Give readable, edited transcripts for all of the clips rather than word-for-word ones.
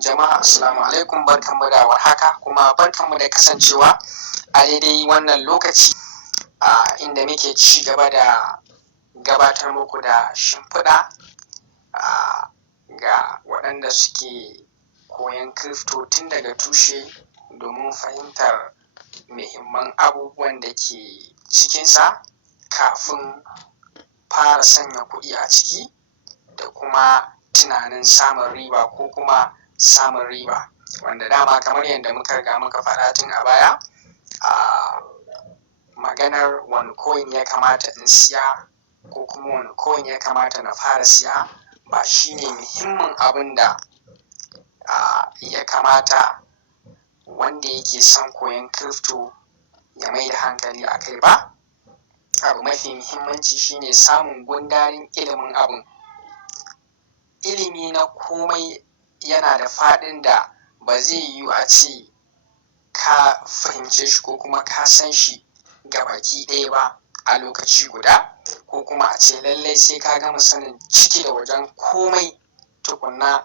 Jama'a assalamu alaikum, barkanmu da warhaka kuma barkanmu da kasancewa a daidai wannan lokaci inda muke ci gaba da gabatar muku da shimfiɗa ga waɗanda suke koyan crypto tun daga tushe domin fahimtar muhimman abubuwan da ke cikinsa kafin fara sanya kuɗi a ciki da kuma tunanin samun riba ko kuma samun riba, wanda dama kamar yadda muka riga muka faɗa tun a baya maganar wani coin ya kamata in siya ko kuma wani coin ya kamata na fara siya ba shi ne muhimmin abin da ya kamata wanda yake son koyan crypto ya mai da hankali a kai ba. Abu mafi muhimmanci shi ne samun gundarin ilimin abin. Ilimi na komai yana da faɗin da ba zai yiwu a ce ka fahimce shi ko kuma ka san shi gabaki ɗaya ba a lokaci guda, ko kuma a ce lallai sai ka gama sanin ciki da wajen komai tukunna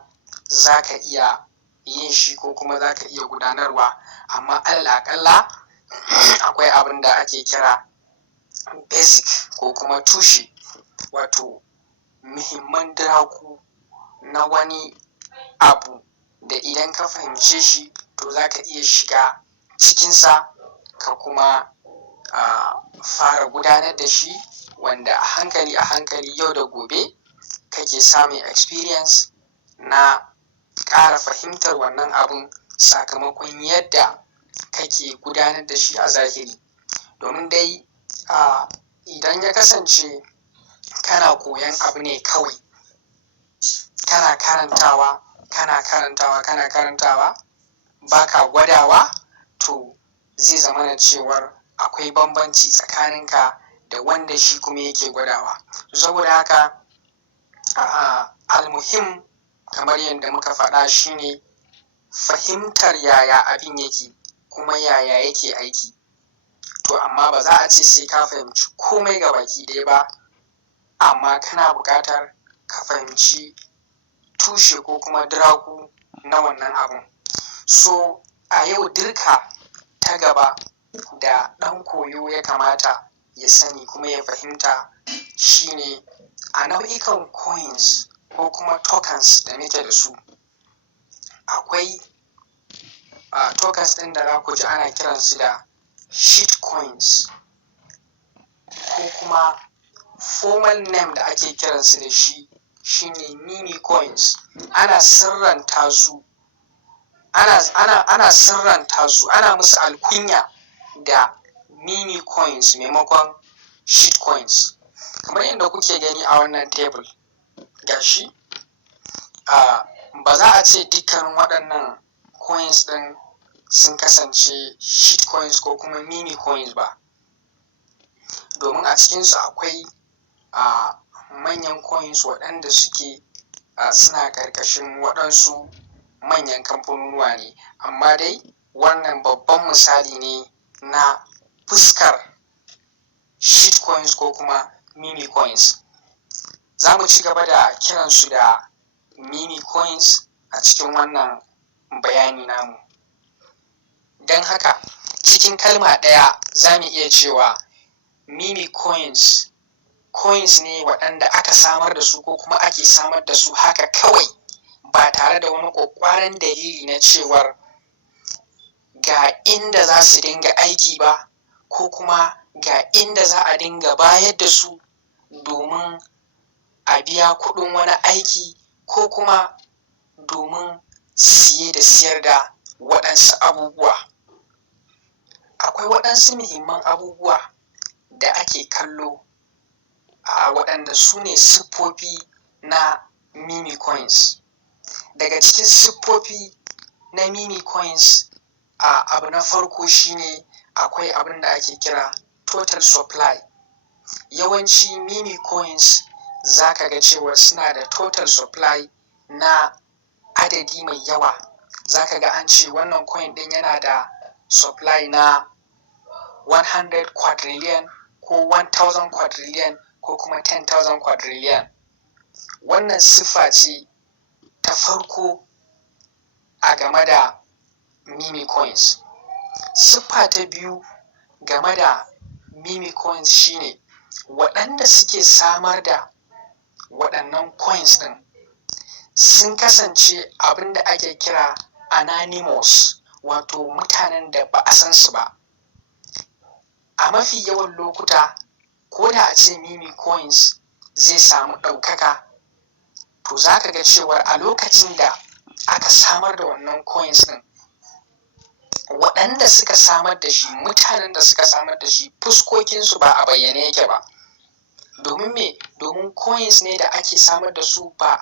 za ka iya yin shi ko kuma za ka iya gudanarwa, amma alal aƙalla akwai abin da ake kira basic ko kuma tushe, wato muhimman diraku na wani abu da idan ka fahimce shi to za ka iya shiga cikinsa ka kuma fara gudanar da shi, wanda a hankali yau da gobe kake samun experience na ƙara fahimtar wannan abun sakamakon yadda kake gudanar da shi a zahiri. Domin dai idan ya kasance kana koyan abu ne kawai kana karantawa ba ka gwadawa, to zai zamana cewar akwai bambanci tsakaninka da wanda shi kuma yake gwadawa. Saboda haka almuhim kamar yadda muka faɗa shi ne fahimtar yaya abin yake kuma yaya yake aiki. To amma ba za a ce sai ka fahimci komai gabaki ɗaya ba, amma kana buƙatar ka fahimci tushe ko kuma diraku na wannan abun. So a yau dirka ta gaba da ɗan koyo ya kamata ya sani kuma ya fahimta shi ne a nau'ikan coins ko kuma tokens da muke da su, akwai tokens ɗin da za ku ji ana kiransu da shit coins, ko kuma formal name da ake kiransu da shi shine meme coins. Ana sirranta su, ana musu alkunya da meme coins maimakon shit coins. Kamar yadda kuke gani a wannan tebur gashi, ba za a ce dukkanin waɗannan coins ɗin sun kasance shit coins ko kuma meme coins ba, domin a cikinsu akwai manyan coins waɗanda suke suna ƙarƙashin waɗansu manyan kamfanonuwa ne, amma dai wannan babban misali ne na fuskar shit coins ko kuma meme coins. Za mu ci gaba da kiransu da meme coins a cikin wannan bayani namu. Don haka cikin kalma ɗaya za mu iya cewa meme coins ne waɗanda aka samar da su ko kuma ake samar da su haka kawai ba tare da wani ƙwaƙƙwaran dalili na cewar ga inda za su dinga aiki ba, ko kuma ga inda za a dinga bayar da su domin a biya kuɗin wani aiki ko kuma domin siye da siyar da waɗansu abubuwa. Akwai waɗansu muhimman abubuwa da ake kallo waɗanda su ne siffofi na meme coins. Daga cikin siffofi na meme coins abu na farko shine akwai abin da ake kira total supply. Yawanci meme coins za ka ga cewa suna da total supply na adadi mai yawa. Za ka ga an ce wannan coin ɗin yana da supply na 100 quadrillion ko 1000 quadrillion ko kuma 10,000 quadrillion. Wannan siffa ce ta farko a game da meme coins. Siffa ta biyu game da meme coins shine waɗanda suke samar da waɗannan coins ɗin sun kasance abin da ake kira anonymous, wato mutanen da ba a san su ba. A mafi yawan lokuta ko da a ce meme coins zai samu ɗaukaka, to za ka ga cewar a lokacin da aka samar da wannan coins ɗin, waɗanda suka samar da shi, mutanen da suka samar da shi, fuskokinsu ba a bayyane yake ba. Domin me? Domin coins ne da ake samar da su ba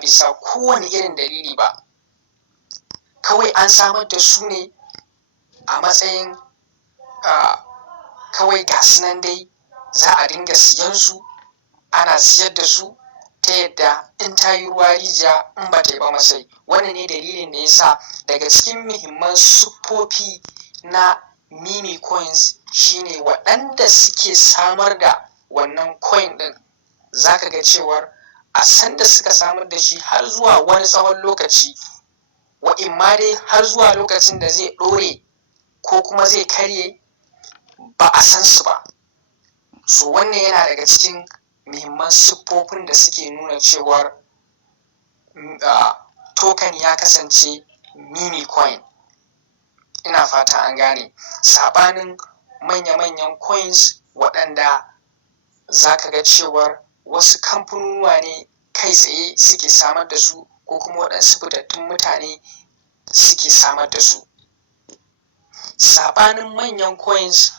bisa kowane irin dalili ba. Kawai an samar da su ne a matsayin kawai ga su nan dai za a dinga siyan su, ana siyar da su ta yadda in ta yi ruwa rijiya in ba ta yi ba masai. Wannan ne dalilin da ya sa daga cikin muhimman siffofi na meme coins shine waɗanda suke samar da wannan coin ɗin, za ka ga cewar a sanda suka samar da shi har zuwa wani tsawon lokaci, wa'imma dai har zuwa lokacin da zai ɗore ko kuma zai karye, ba a san su ba. So wannan yana daga cikin muhimman siffofin da suke nuna cewar token ya kasance meme coin. Ina fata an gane. Saɓanin manya-manyan coins waɗanda za ka ga cewar wasu kamfanonuwa ne kai tsaye suke samar da su, ko kuma waɗansu fitattun mutane suke samar da su. Saɓanin manyan coins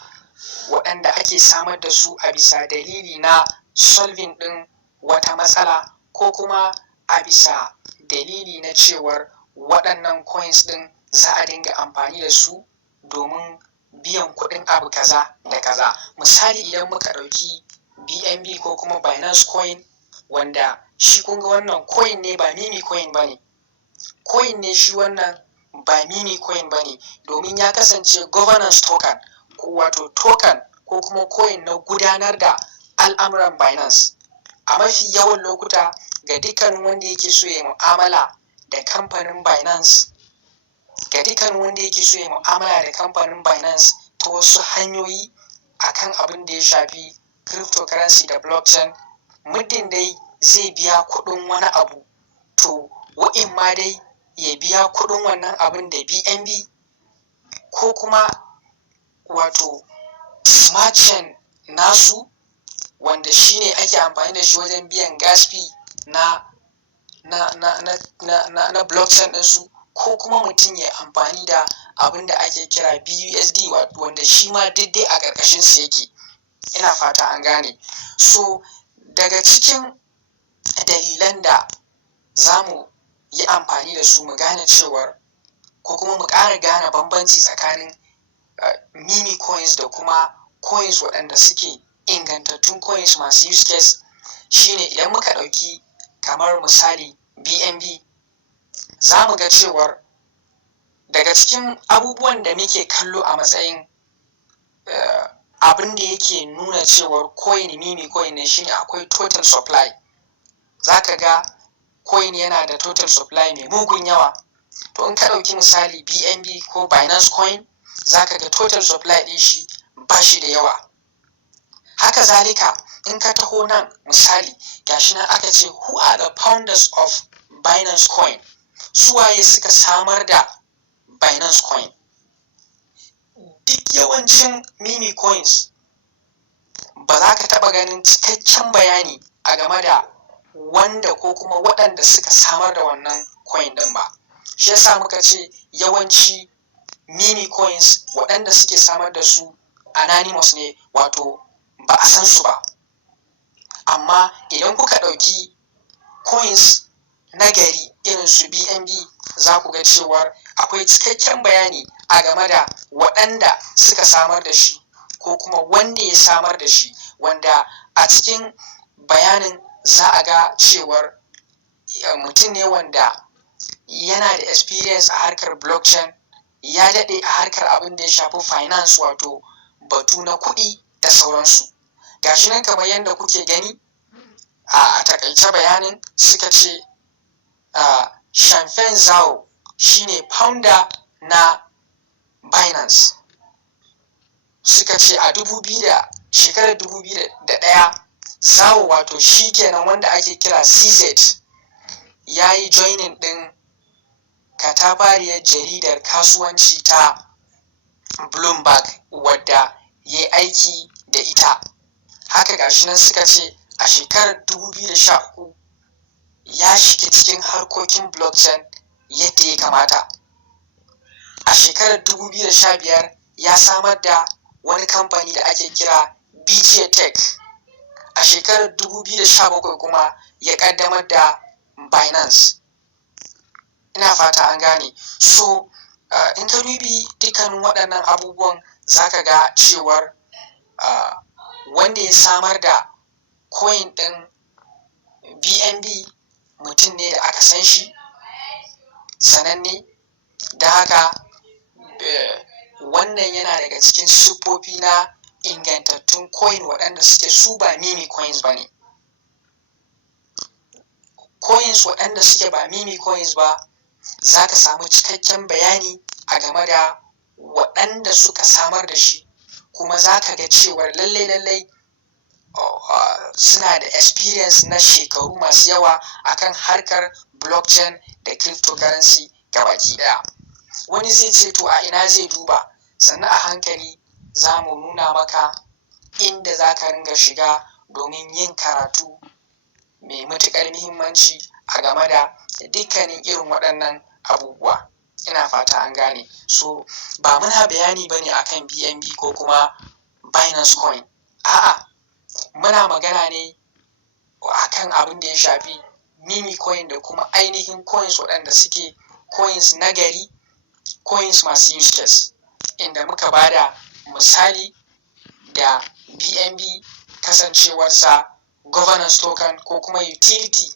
waɗanda ake samar da su a bisa dalili na solving ɗin wata matsala, ko kuma a bisa dalili na cewar waɗannan coins ɗin za a dinga amfani da su domin biyan kuɗin abu kaza da kaza. Misali, idan muka ɗauki BNB ko kuma Binance coin, wanda shi kun ga wannan coin ne ba meme coin ba ne. Coin ne shi wannan, ba meme coin ba ne, domin ya kasance governance token, wato token ko kuma coin na gudanar da al'amuran Binance. A mafi yawan lokuta ga dukkanin wanda yake so ya mu'amala da kamfanin Binance, ta wasu hanyoyi akan abin da ya shafi cryptocurrency da blockchain, muddin dai zai biya kuɗin wani abu, to wa'imma dai ya biya kuɗin wannan abin da BNB, ko kuma wato smart chain nasu, wanda shine ake amfani da shi wajen biyan gas fee na blockchain ɗinsu, ko kuma mutum ya amfani da abin da ake kira BUSD, wanda shi ma daidai a ƙarƙashin su yake. Ina fata an gane. So daga cikin dalilan da za mu yi amfani da su mu gane cewar, ko kuma mu ƙara gane bambanci tsakanin meme coins da kuma coins waɗanda suke ingantattun coins masu use case, shine idan muka ɗauki kamar misali BNB, za mu ga cewar daga cikin abubuwan da muke kallo a matsayin abin da yake nuna cewar coin meme coin ne, shine akwai total supply. Za ka ga coin yana da total supply mai mugun yawa. To in ka ɗauki misali BNB ko Binance coin, za ka ga total supply ɗin shi ba shi da yawa. Haka zalika in ka taho nan misali, gashi nan aka ce who are the founders of Binance coin, suwaye suka samar da Binance coin. Duk yawancin meme coins ba za ka taɓa ganin cikakken bayani a game da wanda ko kuma waɗanda suka samar da wannan coin ɗin ba. Shi yasa muka ce yawanci meme coins waɗanda suke samar da su anonymous ne, wato ba a san su ba. Amma idan kuka ɗauki coins na gari irin su BNB, za ku ga cewar akwai cikakken bayani a game da waɗanda suka samar da shi, ko kuma wanda ya samar da shi, wanda a cikin bayanin za a ga cewar mutum ne wanda yana da experience a harkar blockchain, ya daɗe a harkar abin da ya shafi finance, wato batu na kuɗi da sauransu. Gashi nan kamar yadda kuke gani a takaice bayanin suka ce Shanfeng Zhao shine founder na Binance. Suka ce a shekarar 2001 Zhao, wato shi kenan wanda ake kira CZ, ya yi joining ɗin katafariyar jaridar kasuwanci ta Bloomberg wadda ya yi aiki da ita. Haka gashi nan suka ce a shekarar 2013 ya shiga cikin harkokin blockchain yadda ya kamata. A shekarar 2015 ya samar da wani kamfani da ake kira BJ Tech. A shekarar 2017 kuma ya kaddamar da Binance. Ina fata an gane. So in ka dubi dukkanin waɗannan abubuwan zaka ga cewar wanda ya samar da coin ɗin BNB mutum ne da aka san shi, sananne, da haka wannan yana daga cikin siffofi na ingantattun coin waɗanda suke su ba meme coins ba ne. Coins waɗanda suke ba meme coins ba za ka samu cikakken bayani a game da waɗanda suka samar da shi, kuma za ka ga cewar lallai suna da experience na shekaru masu yawa akan harkar blockchain da cryptocurrency gabaki ɗaya. Wani zai ce to a ina zai duba? Sannan a hankali za mu nuna maka inda za ka ringa shiga domin yin karatu mai matuƙar muhimmanci a game da dukkanin irin waɗannan abubuwa. Ina fata an gane. So ba muna bayani ba ne akan BNB ko kuma Binance Coin. A'a, muna magana ne akan abin da ya shafi meme coin da kuma ainihin coins waɗanda suke coins na gari, coins masu use case, inda muka bada misali da BNB kasancewarsa governance token ko kuma utility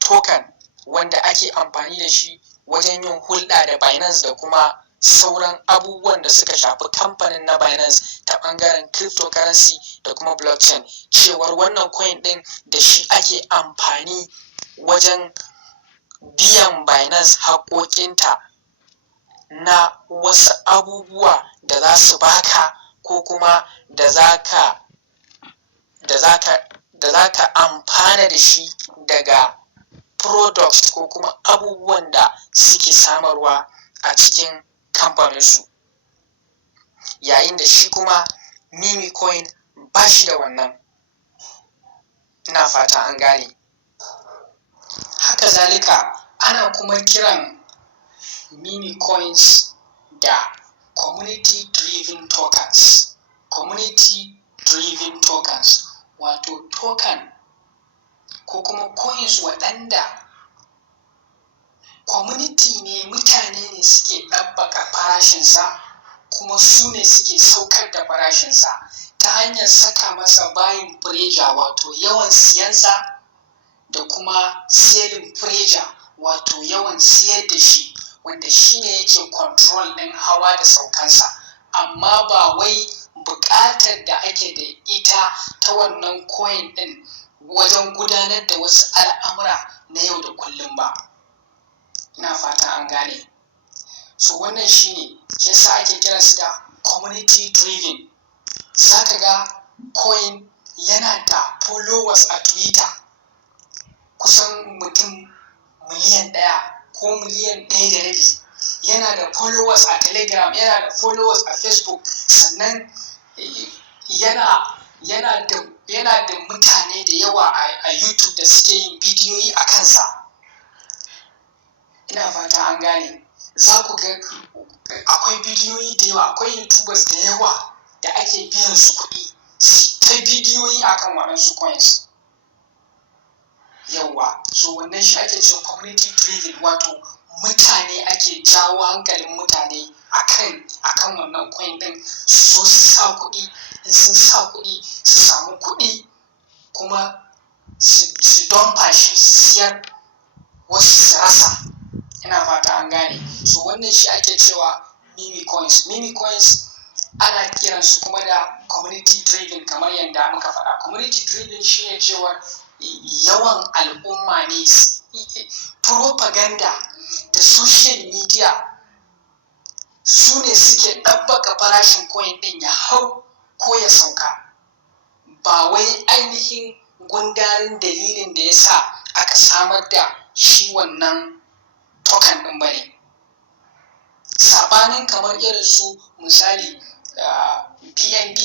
token wanda ake amfani da shi wajen yin hulɗa da Binance da kuma sauran abubuwan da suka shafi kamfanin na Binance ta ɓangaren cryptocurrency da kuma blockchain, cewar wannan coin ɗin da shi ake amfani wajen biyan Binance haƙoƙinta na wasu abubuwa da za su baka ko kuma da za ka amfana da shi daga products ko kuma abubuwan da suke samarwa a cikin kamfaninsu, yayin da shi kuma meme coin ba shi da wannan. Ina fata an gane. Haka zalika ana kuma kiran meme coins da community driven tokens. Community driven tokens wato token ko kuma coins waɗanda community ne, mutane ne suke ɗabbaka farashinsa kuma su ne suke saukar da farashinsa ta hanyar saka masa buying pressure wato yawan siyansa da kuma selling pressure wato yawan siyar da shi, wanda shi ne yake control ɗin hawa da saukansa, amma ba wai buƙatar da ake da ita ta wannan coin ɗin wajen gudanar da wasu al'amura na yau da kullum ba. Ina fata an gane. So wannan shi ne, shi yasa ake kiransu da community driven. Za ka ga coin yana da followers a Twitter kusan mutum miliyan 1 ko miliyan 1.5. Yana da followers a Telegram, yana da followers a Facebook, sannan yana da mutane da yawa a YouTube da suke yin bidiyoyi a kansa. Ina fata an gane. Za ku ga akwai bidiyoyi da yawa, akwai YouTubers da yawa da ake biyan su kuɗi su ta bidiyoyi akan waɗansu coins. Yawwa, so wannan shi ake cewa community driven, wato mutane ake jawo hankalin mutane akan wannan coin ɗin su sa kuɗi. In sun sa kuɗi su samu kuɗi kuma su dompa shi siyar, wasu su rasa. Ina fata an gane. So wannan shi ake cewa meme coins. Meme coins ana kiransu kuma da community driven kamar yadda muka faɗa. Community driven shi ne cewa yawan al'umma ne, propaganda da social media su ne suke ɗabbaka farashin coin ɗin ya hau ko ya sauka, ba wai ainihin gundarin dalilin da ya sa aka samar da shi wannan token ɗin ba ne. Saɓanin kamar irin su misali BNB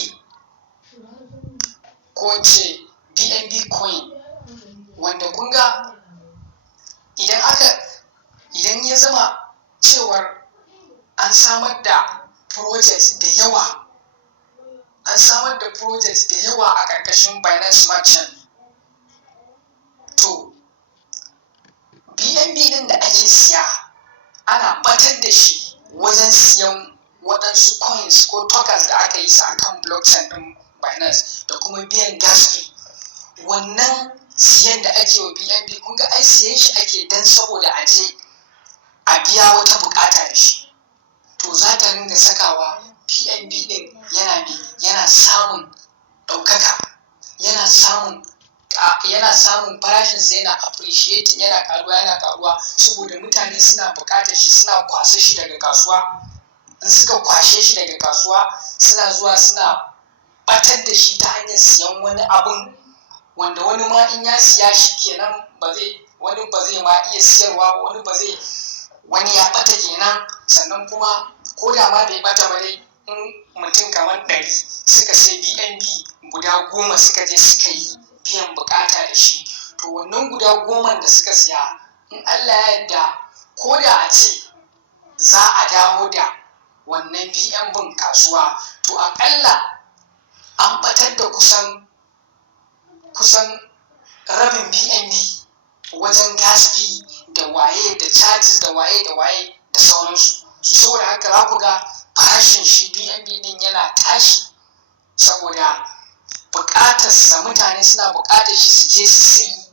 ko ce BNB coin, wanda kun ga idan ya zama cewar an samar da project da yawa a ƙarƙashin Binance Smart Chain, to BNB ɗin da ake siya ana ɓatar da shi wajen siyan waɗansu coins ko tokens da aka yi su akan blockchain ɗin Binance da kuma biyan gas fee. Wannan siyan da ake wa BNB kun ga ai siyan shi ake dan saboda a je a biya wata buƙata da shi, to za ta ringa sakawa BNB ɗin yana samun ɗaukaka, yana samun farashinsa yana appreciating, yana ƙaruwa saboda mutane suna buƙatar shi, suna kwashe shi daga kasuwa. In suka kwashe shi daga kasuwa suna zuwa suna ɓatar da shi ta hanyar siyan wani abun wanda wani ma in ya siya shi kenan wani ba zai ma iya siyarwa ba, wani ya ɓata kenan. Sannan kuma ko da ma bai ɓata ba dai, in mutum kamar 100 suka sai BNB guda 10 suka je suka yi biyan bukata da shi, to wannan guda 10 da suka siya, in Allah ya yarda ko da a ce za a dawo da wannan BNB kasuwa, to aƙalla an ɓatar da kusan rabin BNB wajen gas fee da waye da charges da waye da sauransu. Saboda haka za ku ga farashin shi BNB din yana tashi saboda buƙatarsa, mutane suna buƙatar shi su je su sayi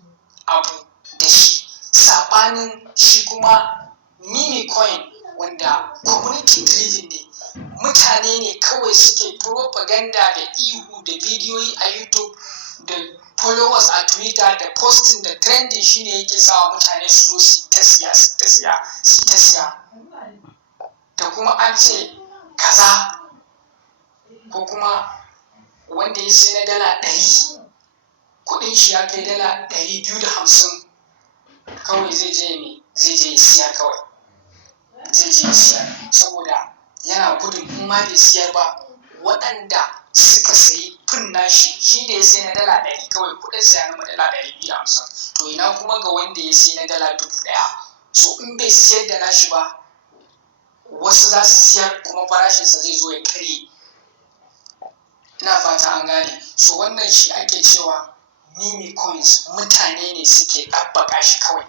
abu da shi. Saɓanin shi kuma meme coin wanda community driven ne, mutane ne kawai suke propaganda da ihu da bidiyoyi a YouTube da followers a Twitter da posting da trending shine yake sawa mutane su zo su ta siya. Da kuma an ce kaza, ko kuma wanda ya sai na dala 100 kudin shi ya kai dala 250, kawai zai je ya siya saboda yana gudun in ma bai siyar ba waɗanda suka sayi fin nashi, shi da ya sai na dala 100 kawai kudin sa ya zama dala 250, to ina kuma ga wanda ya sai na dala 1000. So in bai siyar da nashi ba, wasu za su siyar kuma farashinsa zai zo ya karye. Ina fata an gane. So wannan shi ake cewa meme coins, mutane ne suke ɗabbaka shi kawai,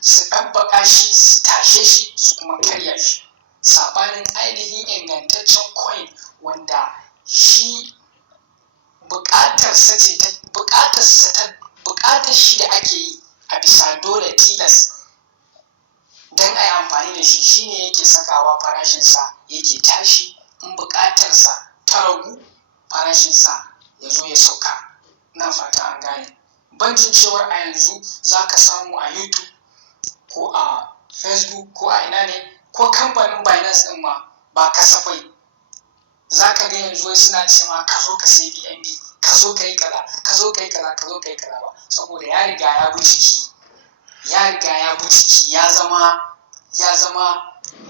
su ɗabbaka shi, su tashe shi, su kuma karya shi. Saɓanin ainihin ingantaccen coin wanda shi buƙatar shi da ake yi a bisa dole tilas don a yi amfani da shi, shine yake sakawa farashinsa yake tashi. In buƙatarsa ta ragu, farashinsa ya zo ya sauka. Ina fata an gane. Banjin cewar a yanzu za ka samu a YouTube ko a Facebook ko a ina ne, ko kamfanin Binance ɗin ma ba kasafai za ka ga yanzu suna cewa ka zo ka sai BNB, ka zo ka yi kaza ba, saboda ya riga ya bi jiki, ya zama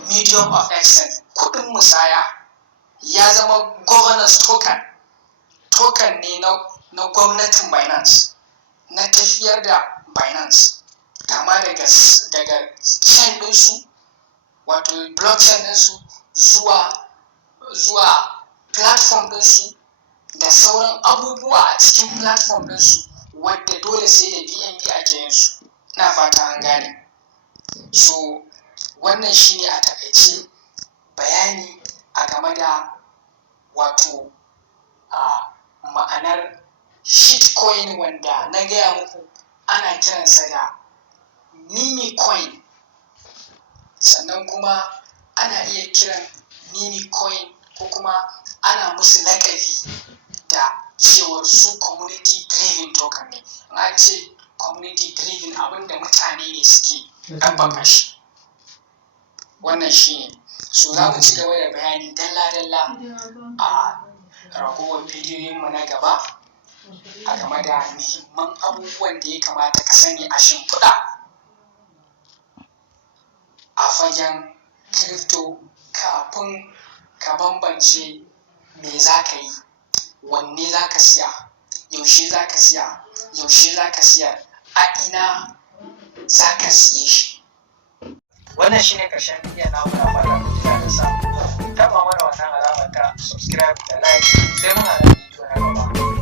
medium of exchange, kuɗin musaya, ya zama governance token ne na gwamnatin Binance, na tafiyar da Binance, kama daga chain ɗinsu, wato blockchain ɗinsu, zuwa platform ɗinsu da sauran abubuwa a cikin platform ɗinsu wadda dole sai da BNB ake yin su. Ina fata an gane. So wannan shine a takaice bayani a game da wato ma'anar shitcoin, wanda na gaya muku ana kiransa da meme coin, sannan kuma ana iya kiran meme coin ko kuma ana musu lakabi da cewar su community driven token ne. An ce community driven abinda mutane ne suke ɗabbaka shi. wannan shine. So za mu ci gaba da bayani dalla-dalla a ragowar bidiyoyinmu na gaba a game da muhimman abubuwan da ya kamata ka sani a shimfiɗa a fagen crypto kafin ka bambance me za ka yi, wanne za ka siya, yaushe za ka siya, yaushe za ka siyar, a ina za ka siye shi. Wannan shi ne ƙarshen bidiyon namu, na fata kun ji daɗin sa. Taɓa mana wannan alamar ta subscribe da like, sai mun haɗa bidiyo na gaba.